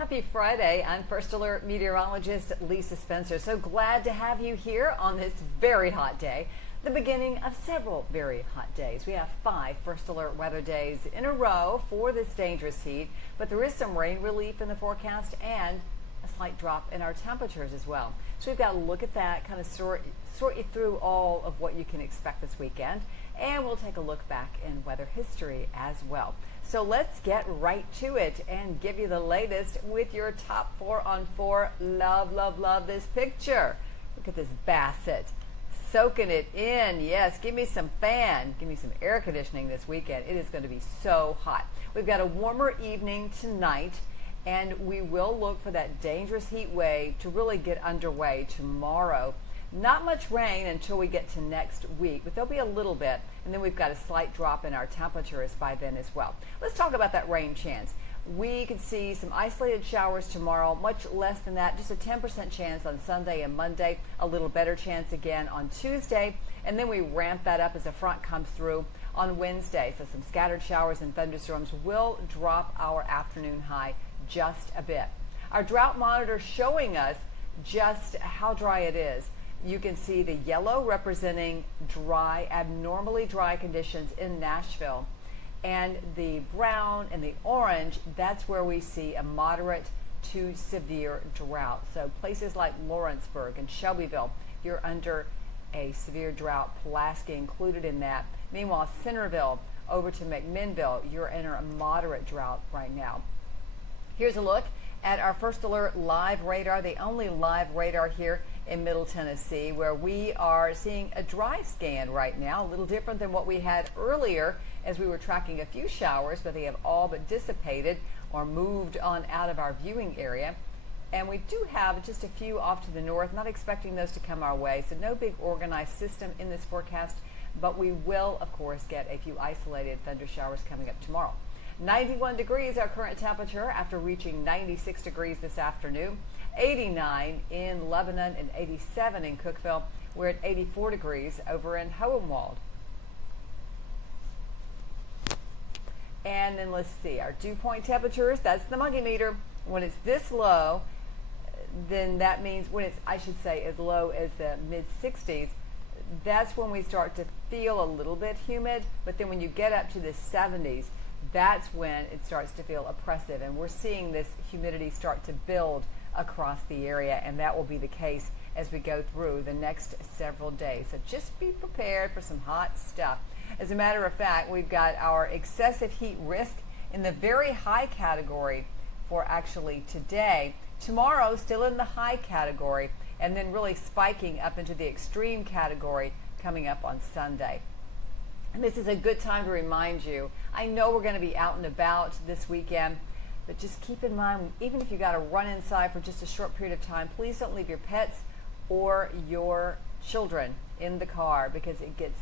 Happy Friday. I'm First Alert meteorologist Lisa Spencer. So glad to have you here on this very hot day, the beginning of several very hot days. We have 5 First Alert weather days in a row for this dangerous heat, but there is some rain relief in the forecast and a slight drop in our temperatures as well. So we've got to look at that, kind of sort you through all of what you can expect this weekend, and we'll take a look back in weather history as well. So let's get right to it and give you the latest with your top 4 on 4. Love, love, love this picture. Look at this Bassett. Soaking it in. Yes, give me some fan. Give me some air conditioning this weekend. It is going to be so hot. We've got a warmer evening tonight, and we will look for that dangerous heat wave to really get underway tomorrow. Not much rain until we get to next week, but there'll be a little bit, and then we've got a slight drop in our temperatures by then as well. Let's talk about that rain chance. We could see some isolated showers tomorrow, much less than that, just a 10% chance on Sunday and Monday, a little better chance again on Tuesday, and then we ramp that up as a front comes through on Wednesday. So some scattered showers and thunderstorms will drop our afternoon high just a bit. Our drought monitor showing us just how dry it is. You can see the yellow representing dry, abnormally dry conditions in Nashville. And the brown and the orange, that's where we see a moderate to severe drought. So places like Lawrenceburg and Shelbyville, you're under a severe drought, Pulaski included in that. Meanwhile, Centerville over to McMinnville, you're in a moderate drought right now. Here's a look at our First Alert live radar, the only live radar here in Middle Tennessee, where we are seeing a dry scan right now, a little different than what we had earlier as we were tracking a few showers, but they have all but dissipated or moved on out of our viewing area. And we do have just a few off to the north, not expecting those to come our way, so no big organized system in this forecast, but we will, of course, get a few isolated thunder showers coming up tomorrow. 91 degrees our current temperature after reaching 96 degrees this afternoon. 89 in Lebanon and 87 in Cookeville. We're at 84 degrees over in Hohenwald. And then let's see, our dew point temperatures, that's the muggy meter. When it's this low, then that means when it's, I should say, as low as the mid 60s, that's when we start to feel a little bit humid. But then when you get up to the 70s, that's when it starts to feel oppressive. And we're seeing this humidity start to build across the area, and that will be the case as we go through the next several days. So just be prepared for some hot stuff. As a matter of fact, we've got our excessive heat risk in the very high category for actually today. Tomorrow, still in the high category, and then really spiking up into the extreme category coming up on Sunday. And this is a good time to remind you, I know we're going to be out and about this weekend, but just keep in mind, even if you got to run inside for just a short period of time, please don't leave your pets or your children in the car because it gets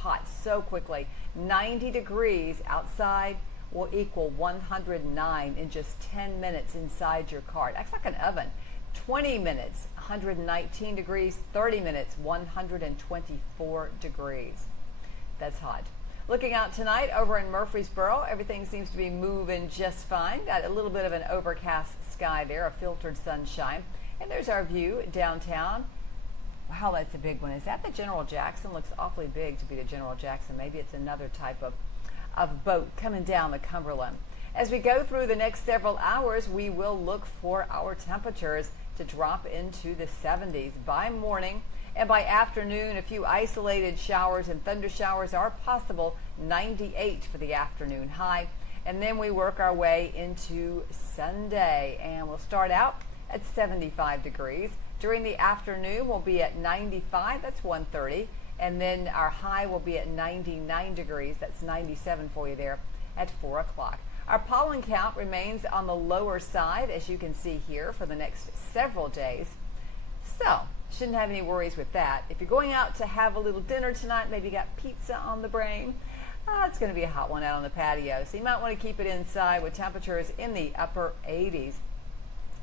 hot so quickly. 90 degrees outside will equal 109 in just 10 minutes inside your car. It acts like an oven. 20 minutes, 119 degrees, 30 minutes, 124 degrees. That's hot. Looking out tonight over in Murfreesboro, everything seems to be moving just fine. Got a little bit of an overcast sky there, a filtered sunshine. And there's our view downtown. Wow, that's a big one. Is that the General Jackson? Looks awfully big to be the General Jackson. Maybe it's another type of boat coming down the Cumberland. As we go through the next several hours, we will look for our temperatures to drop into the 70s by morning. And by afternoon, a few isolated showers and thunder showers are possible. 98 for the afternoon high. And then we work our way into Sunday. And we'll start out at 75 degrees. During the afternoon, we'll be at 95. That's 1:30. And then our high will be at 99 degrees. That's 97 for you there at 4 o'clock. Our pollen count remains on the lower side, as you can see here, for the next several days. So, shouldn't have any worries with that. If you're going out to have a little dinner tonight, maybe you got pizza on the brain, it's going to be a hot one out on the patio. So you might want to keep it inside with temperatures in the upper 80s.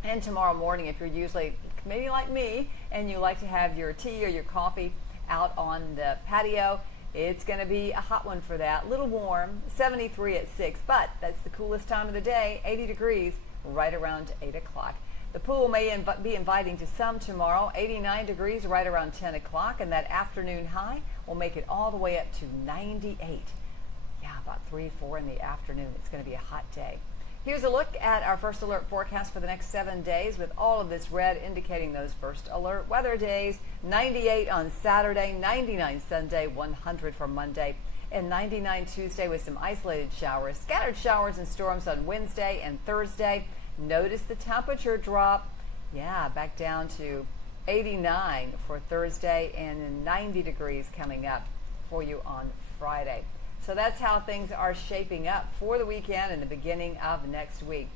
And tomorrow morning, if you're usually maybe like me and you like to have your tea or your coffee out on the patio, it's going to be a hot one for that. A little warm, 73 at 6, but that's the coolest time of the day, 80 degrees right around 8 o'clock. The pool may be inviting to some tomorrow, 89 degrees right around 10 o'clock, and that afternoon high will make it all the way up to 98. Yeah, about 3, 4 in the afternoon. It's going to be a hot day. Here's a look at our first alert forecast for the next 7 days with all of this red indicating those first alert weather days. 98 on Saturday, 99 Sunday, 100 for Monday, and 99 Tuesday with some isolated showers. Scattered showers and storms on Wednesday and Thursday. Notice the temperature drop. Yeah, back down to 89 for Thursday and then 90 degrees coming up for you on Friday. So that's how things are shaping up for the weekend and the beginning of next week.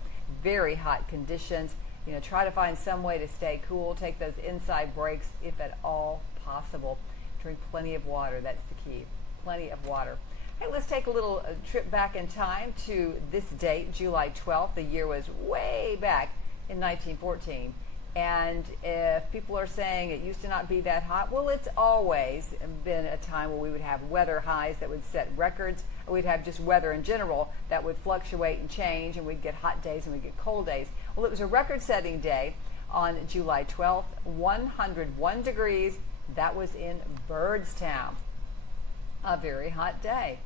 Very hot conditions. Try to find some way to stay cool. Take those inside breaks if at all possible. Drink plenty of water. That's the key. Plenty of water. Hey, let's take a little trip back in time to this date, July 12th. The year was way back in 1914. And if people are saying it used to not be that hot, well, it's always been a time where we would have weather highs that would set records. We'd have just weather in general that would fluctuate and change, and we'd get hot days and we'd get cold days. Well, it was a record-setting day on July 12th, 101 degrees. That was in Byrdstown. A very hot day.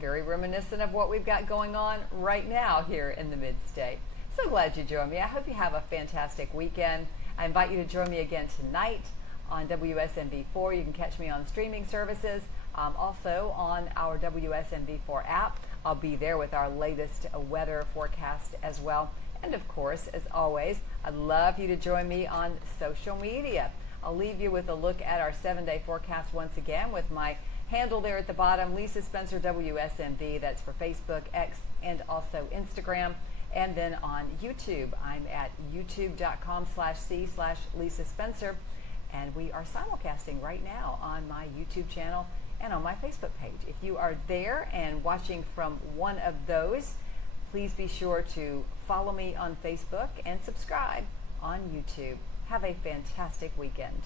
Very reminiscent of what we've got going on right now here in the Mid-State. So glad you joined me. I hope you have a fantastic weekend. I invite you to join me again tonight on WSMV4. You can catch me on streaming services, also on our WSMV4 app. I'll be there with our latest weather forecast as well. And of course, as always, I'd love you to join me on social media. I'll leave you with a look at our 7-day forecast once again with my handle there at the bottom, Lisa Spencer WSMV. That's for Facebook, X, and also Instagram. And then on YouTube, I'm at youtube.com/c/Lisa Spencer. And we are simulcasting right now on my YouTube channel and on my Facebook page. If you are there and watching from one of those, please be sure to follow me on Facebook and subscribe on YouTube. Have a fantastic weekend.